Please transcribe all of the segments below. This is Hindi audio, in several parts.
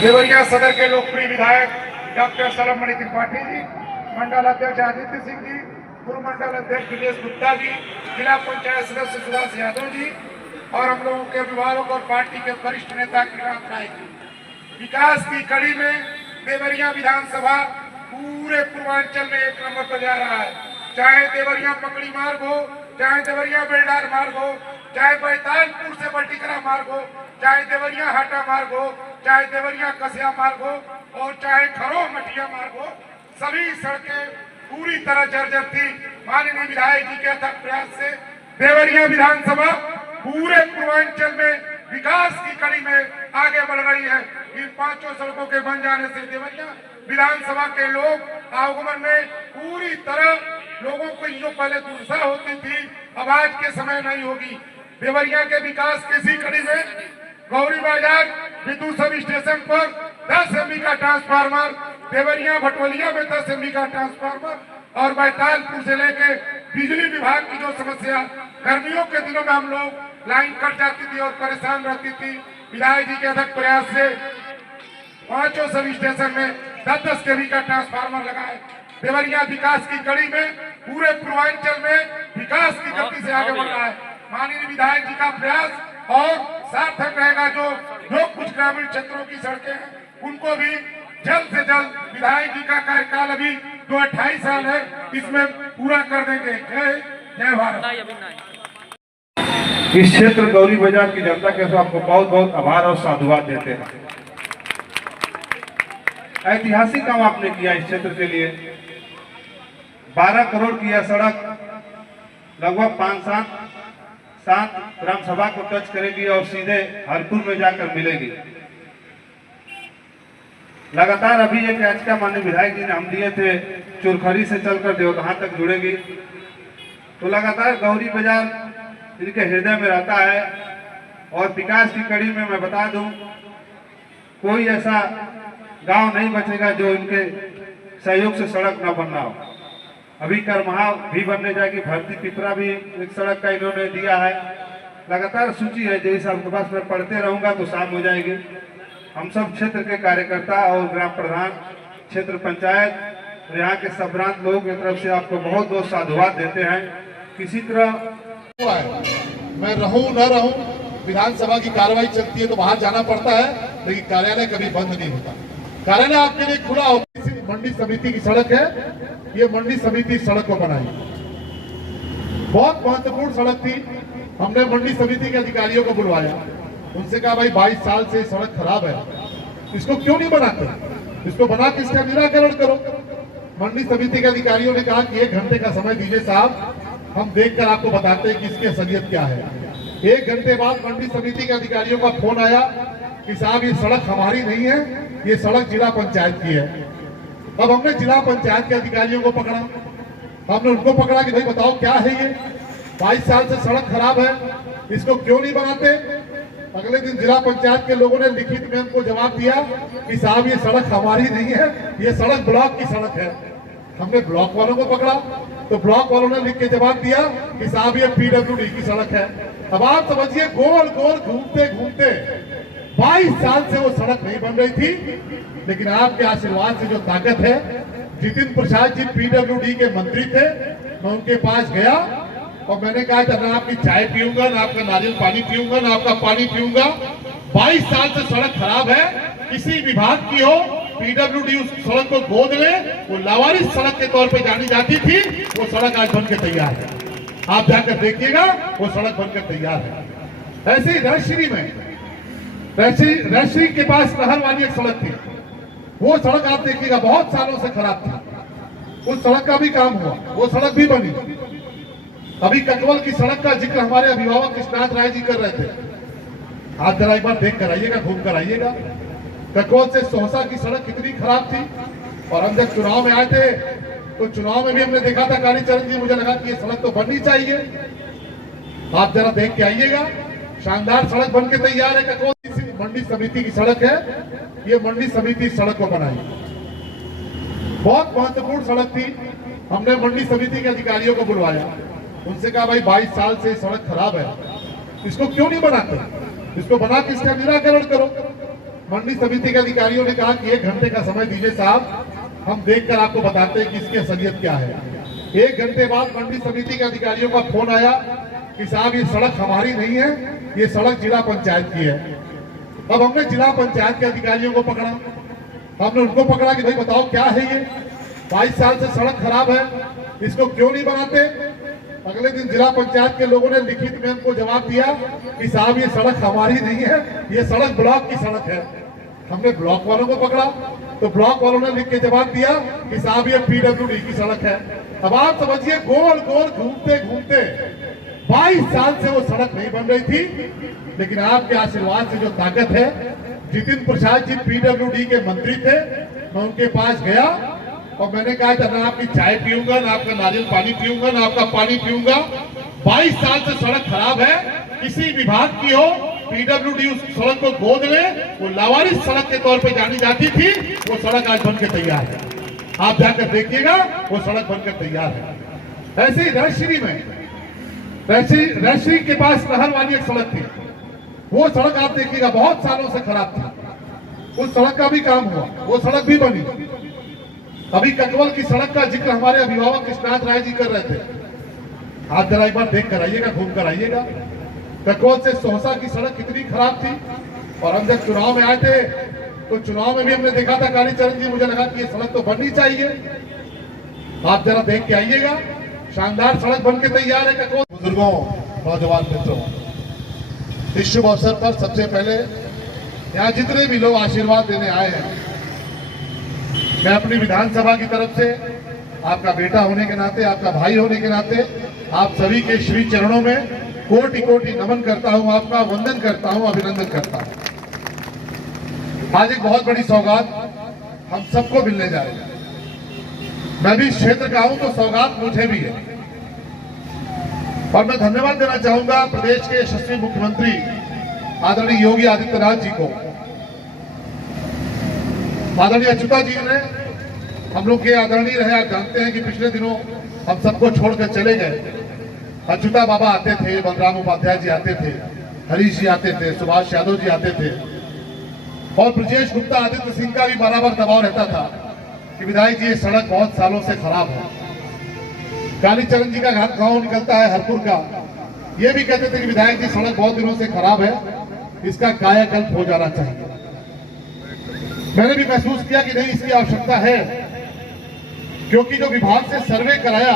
देवरिया सदर के लोकप्रिय विधायक डॉक्टर सर्वमणि त्रिपाठी जी, मंडल अध्यक्ष आदित्य सिंह जी, पूर्व मंडल अध्यक्ष दिनेश गुप्ता जी, जिला पंचायत सदस्य सुभाष यादव जी और हम लोगों के अभिभावक और पार्टी के वरिष्ठ नेता किरात राय जी। विकास की कड़ी में देवरिया विधानसभा पूरे पूर्वांचल में एक नंबर पर जा रहा है। चाहे देवरिया पकड़ी मार्ग हो, चाहे देवरिया बेलडार मार्ग हो, चाहे बैतालपुर से बल्टीकरा मार्ग हो, चाहे देवरिया हाटा मार्ग हो, चाहे देवरिया कसिया मार्ग हो और चाहे खरो मटिया मार्ग हो, सभी सड़कें पूरी तरह जर्जर थी। माननीय विधायक जी के अथक प्रयास से देवरिया विधानसभा पूरे पूर्वांचल में विकास की कड़ी में आगे बढ़ रही है। इन 5 सड़कों के बन जाने से देवरिया विधानसभा के लोग आगमन में पूरी तरह लोगों को जो पहले दुर्दशा होती थी अब आज के समय नहीं होगी। देवरिया के विकास किसी कड़ी में गौरी बाजार विद्युत सब स्टेशन पर 10 MB का ट्रांसफार्मर, देवरिया भटवलिया में 10 MB का ट्रांसफार्मर और बैतालपुर से लेके बिजली विभाग की जो समस्या गर्मियों के दिनों में हम लोग लाइन कट जाती थी और परेशान रहती थी, विधायक जी के अथक प्रयास से 5 सब स्टेशन में 10-10 kV का ट्रांसफार्मर लगाए। देवरिया विकास की कड़ी में पूरे पूर्वांचल में विकास की गति से आगे बढ़ रहा है। माननीय विधायक जी का प्रयास और सार्थक रहेगा। जो कुछ ग्रामीण क्षेत्रों की सड़कें हैं उनको भी जल्द से जल्द विधायक जी का कार्यकाल अभी जो 28 साल है इसमें पूरा कर देंगे। जय भारत। इस क्षेत्र गौरी बाजार की जनता के आपको बहुत बहुत आभार और साधुवाद देते हैं। ऐतिहासिक काम आपने किया इस क्षेत्र के लिए। 12 करोड़ की यह सड़क लगभग 5-7 ग्राम सभा को टच करेगी और सीधे हरपुर में जाकर मिलेगी। लगातार अभी एक याचिका माननीय विधायक जी ने हम दिए थे, चुरखरी से चलकर देवकहां तक जुड़ेगी। तो लगातार गौरी बाजार इनके हृदय में रहता है और विकास की कड़ी में मैं बता दूं, कोई ऐसा गांव नहीं बचेगा जो इनके सहयोग से सड़क न बनना हो। अभी करमहा भी बनने जाएगी, भर्ती पिपरा भी एक सड़क का इन्होंने दिया है। लगातार सूची है, जैसे आपके पास मैं पढ़ते रहूंगा तो शाम हो जाएगी। हम सब क्षेत्र के कार्यकर्ता और ग्राम प्रधान, क्षेत्र पंचायत और यहाँ के सबरांत लोगों की तरफ से आपको बहुत बहुत साधुवाद देते हैं। किसी तरह मैं रहूं न रहूं, विधानसभा की कार्रवाई चलती है तो बाहर जाना पड़ता है, लेकिन कार्यालय कभी बंद नहीं होता। कार्यालय आपके लिए खुला होता है। मंडी समिति की सड़क है, ये मंडी समिति सड़क को बनाई, बहुत महत्वपूर्ण सड़क थी। हमने मंडी समिति के अधिकारियों को बुलवाया, उनसे कहा भाई 22 साल से सड़क खराब है, इसको क्यों नहीं बनाते, इसको बना के इसका निराकरण करो। मंडी समिति के अधिकारियों ने कहा कि 1 घंटे का समय दीजिए साहब, हम देखकर आपको बताते हैं कि इसकी असलियत क्या है। 1 घंटे बाद मंडी समिति के अधिकारियों का फोन आया कि साहब ये सड़क हमारी नहीं है, ये सड़क जिला पंचायत की है। अब हमने जिला पंचायत के अधिकारियों को पकड़ा, हमने उनको पकड़ा कि भाई बताओ क्या है ये, 22 साल से सड़क खराब है, इसको क्यों नहीं बनाते। अगले दिन जिला पंचायत के लोगों ने लिखित में हमको जवाब दिया कि साहब ये सड़क हमारी नहीं है, ये सड़क ब्लॉक की सड़क है। हमने ब्लॉक वालों को पकड़ा तो ब्लॉक वालों ने लिख के जवाब दिया कि साहब ये PWD की सड़क है। अब आप समझिए, गोल गोल घूमते घूमते 22 साल से वो सड़क नहीं बन रही थी, लेकिन आपके आशीर्वाद से जो ताकत है। जितिन प्रसाद जी PWD के मंत्री थे, मैं उनके पास गया और मैंने कहा कि ना आपकी चाय पीऊंगा, ना आपका नारियल पानी पीऊंगा, ना आपका पानी पीऊंगा। 22 साल से सड़क खराब है, किसी विभाग की हो, PWD उस सड़क को गोद ले, वो लावारिस सड़क के तौर पे जानी जाती थी, वो सड़क आज बनकर तैयार है। आप जाकर देखिएगा, वो सड़क बनकर तैयार है। ऐसे ही राजश्री में, राजश्री के पास नहर वाली एक सड़क थी, वो सड़क आप देखिएगा बहुत सालों से खराब थी, उस सड़क का भी काम हुआ, वो सड़क भी बनी। अभी कटवल की सड़क का जिक्र हमारे अभिभावक कृष्णाथ राय जी कर रहे थे, आप जरा एक बार देख कर आइएगा, घूम कर आइएगा। कटवल से सहसा की सड़क कितनी खराब थी। और हम जब चुनाव में आए थे तो चुनाव में भी हमने देखा था कालीचरण जी, मुझे लगा कि ये सड़क तो बननी चाहिए। आप जरा देख के आइएगा, शानदार सड़क बन के तैयार है। कटवल मंडी समिति की सड़क है, ये मंडी समिति सड़क को बनाई, बहुत महत्वपूर्ण सड़क थी। हमने मंडी समिति के अधिकारियों को बुलवाया, उनसे कहा भाई 22 साल से सड़क खराब है, इसको क्यों नहीं बनाते, इसको बना के इसका निराकरण करो। मंडी समिति के अधिकारियों ने कहा कि 1 घंटे का समय दीजिए साहब, हम देखकर आपको बताते हैं कि इसकी असलियत क्या है। 1 घंटे बाद मंडी समिति के अधिकारियों का फोन आया कि साहब ये सड़क हमारी नहीं है, ये सड़क जिला पंचायत की है। अब हमने जिला पंचायत के अधिकारियों को पकड़ा, हमने उनको पकड़ा कि भाई बताओ क्या है ये, 22 साल से सड़क खराब है, इसको क्यों नहीं बनाते। अगले दिन जिला पंचायत के लोगों ने लिखित में हमको जवाब दिया कि साहब ये सड़क हमारी नहीं है, ये सड़क ब्लॉक की सड़क है। हमने ब्लॉक वालों को पकड़ा तो ब्लॉक वालों ने लिख के जवाब दिया कि साहब ये PWD की सड़क है। अब आप समझिए गोल गोल घूमते घूमते 22 साल से वो सड़क नहीं बन रही थी, लेकिन आपके आशीर्वाद से जो ताकत है, जितिन प्रसाद जी PWD के मंत्री थे, मैं उनके पास गया और मैंने कहा था ना आपकी चाय पीऊंगा, ना आपका नारियल पानी पीऊंगा, ना आपका पानी पीऊंगा। 22 साल से सड़क खराब है, किसी विभाग की हो, PWD उस सड़क को गोद ले, वो लावारिस सड़क के तौर पे जानी जाती थी, वो सड़क आज बनकर तैयार है। आप जाकर देखिएगा वो सड़क बनकर तैयार है। ऐसे ही रैश्री में रैश्री के पास नहर वाली एक सड़क थी, वो सड़क आप देखिएगा बहुत सालों से खराब थी, उस सड़क का भी काम हुआ, वो सड़क भी बनी। अभी कटवल की सड़क का जिक्र हमारे अभिभावक कृष्णाथ राय जी कर रहे थे, आप जरा एक बार देख कर आइएगा, घूम कर आइएगा। कटवल से सहसा की सड़क कितनी खराब थी, और हम जब चुनाव में आए थे तो चुनाव में भी हमने देखा था कालीचरण जी, मुझे लगा कि ये सड़क तो बननी चाहिए। आप जरा देख के आइएगा, शानदार सड़क बन के तैयार है कटवल। बुजुर्गों, नौजवान मित्रों, इस शुभ अवसर पर सबसे पहले यहाँ जितने भी लोग आशीर्वाद देने आए हैं, मैं अपनी विधानसभा की तरफ से आपका बेटा होने के नाते, आपका भाई होने के नाते, आप सभी के श्री चरणों में कोटि कोटि नमन करता हूं, आपका वंदन करता हूं, अभिनंदन करता हूं। आज एक बहुत बड़ी सौगात हम सबको मिलने जा रही है। मैं भी इस क्षेत्र का हूं तो सौगात मुझे भी है, और मैं धन्यवाद देना चाहूंगा प्रदेश के यशस्वी मुख्यमंत्री आदरणीय योगी आदित्यनाथ जी को। आदरणीय अच्युता जी ने हम लोग के आदरणीय रहे, आप जानते हैं कि पिछले दिनों हम सबको छोड़कर चले गए। अच्युता बाबा आते थे, बलराम उपाध्याय जी आते थे, हरीश जी आते थे, सुभाष यादव जी आते थे, और ब्रजेश गुप्ता, आदित्य सिंह का भी बराबर दबाव रहता था कि विधायक जी ये सड़क बहुत सालों से खराब है। कालीचरण जी का गांव निकलता है हरपुर का, ये भी कहते थे कि विधायक जी सड़क बहुत दिनों से खराब है, इसका कायाकल्प हो जाना चाहिए। मैंने भी महसूस किया कि नहीं, इसकी आवश्यकता है, क्योंकि जो विभाग से सर्वे कराया,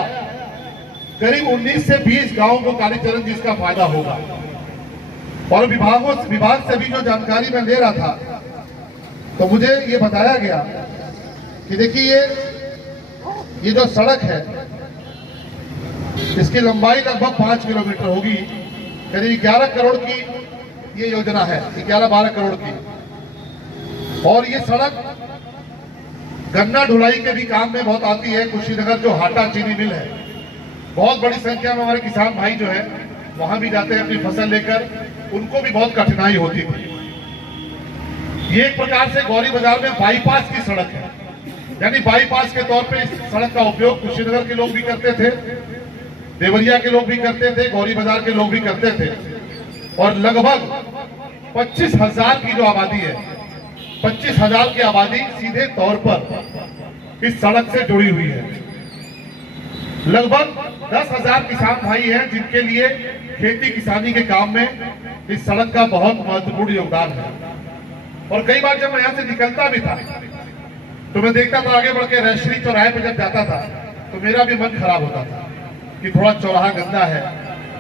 करीब 19 से 20 गांवों को कालीचरण जी इसका फायदा होगा। और विभाग से भी जो जानकारी मैं ले रहा था, तो मुझे ये बताया गया कि देखिए ये जो सड़क है, इसकी लंबाई लगभग 5 किलोमीटर होगी, करीब 11 करोड़ की ये योजना है, 11-12 करोड़ की। और ये सड़क गन्ना ढुलाई के भी काम में बहुत आती है। कुशीनगर जो हाटा चीनी मिल है, बहुत बड़ी संख्या में हमारे किसान भाई जो है वहां भी जाते हैं अपनी फसल लेकर, उनको भी बहुत कठिनाई होती थी। ये एक प्रकार से गौरी बाजार में बाईपास की सड़क है, यानी बाईपास के तौर पे इस सड़क का उपयोग कुशीनगर के लोग भी करते थे, देवरिया के लोग भी करते थे, गौरी बाजार के लोग भी करते थे। और लगभग 25,000 की जो आबादी है, 25,000 की आबादी सीधे तौर पर इस सड़क से जुड़ी हुई है। लगभग 10,000 किसान भाई हैं जिनके लिए खेती किसानी के काम में इस सड़क का बहुत महत्वपूर्ण योगदान है। और कई बार जब मैं यहाँ से निकलता भी था तो मैं देखता था आगे बढ़ के रैश्री चौराहे पे जब जाता था तो मेरा भी मन खराब होता था कि थोड़ा चौराहा गंदा है,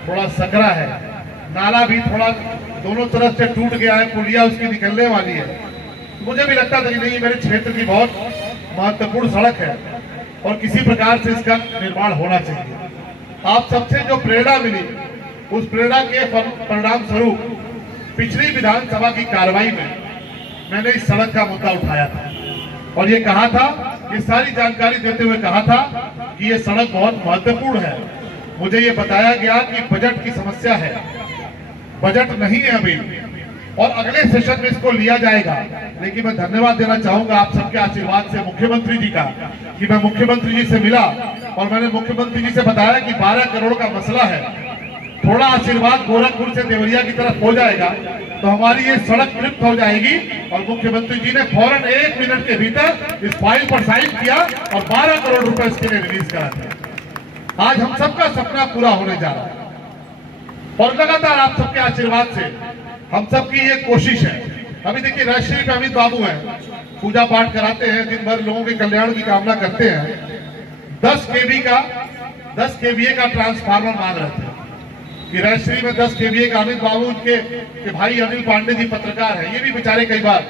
थोड़ा सकरा है, नाला भी थोड़ा दोनों तरफ से टूट गया है, पुलिया उसकी निकलने वाली है। मुझे भी लगता था कि नहीं, मेरे क्षेत्र की बहुत महत्वपूर्ण सड़क है और किसी प्रकार से इसका निर्माण होना चाहिए। आप सबसे जो प्रेरणा मिली, उस प्रेरणा के परिणाम स्वरूप पिछली विधानसभा की कार्रवाई में मैंने इस सड़क का मुद्दा उठाया था और ये कहा था, ये सारी जानकारी देते हुए कहा था कि ये सड़क बहुत महत्वपूर्ण है। मुझे ये बताया गया कि बजट की समस्या है, बजट नहीं है अभी, और अगले सेशन में इसको लिया जाएगा। लेकिन मैं धन्यवाद देना चाहूंगा आप सबके आशीर्वाद से मुख्यमंत्री जी का, कि मैं मुख्यमंत्री जी से मिला और मैंने मुख्यमंत्री जी से बताया कि 12 करोड़ का मसला है, थोड़ा आशीर्वाद गोरखपुर से देवरिया की तरफ हो जाएगा तो हमारी ये सड़क तृप्त हो जाएगी। और मुख्यमंत्री जी ने फौरन 1 मिनट के भीतर इस फाइल पर साइन किया और 12 करोड़ रुपए इसके लिए रिलीज करा दिया। आज हम सबका सपना पूरा होने जा रहा है और लगातार आप सबके आशीर्वाद से हम सबकी ये कोशिश है। अभी देखिए राजश्री पे अमित बाबू है, पूजा पाठ कराते हैं, दिन भर लोगों के कल्याण की कामना करते हैं। 10 केवीए का ट्रांसफार्मर मांग रहे थे कि राजश्री में 10 केवीए का। अमित बाबू के भाई अनिल पांडे जी पत्रकार है, ये भी बेचारे कई बार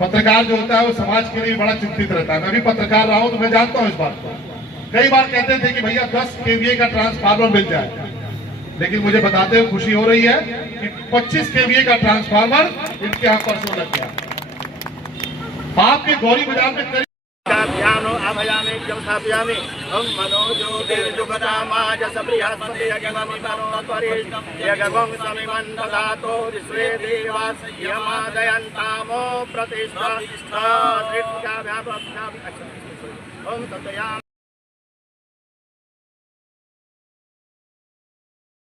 पत्रकार जो होता है वो समाज के लिए बड़ा चिंतित रहता है। मैं भी पत्रकार रहा हूं तो मैं जानता हूं इस बात को। कई बार कहते थे कि भैया 10 केवीए का ट्रांसफार्मर मिल जाए, लेकिन मुझे बताते हुए खुशी हो रही है कि 25 केवीए का ट्रांसफार्मर इनके यहाँ परसों लग गया। आपके गौरी बाजार में करीब अभयामी हम मनोज्योतिर्जुगतामाज सप्रियस्पति यज्ञमि तनोत्वरिष्ठ यज्ञं समिमन्वदातो विश्वे देवास यमादयन्तामो प्रतिष्ठा ओम ततया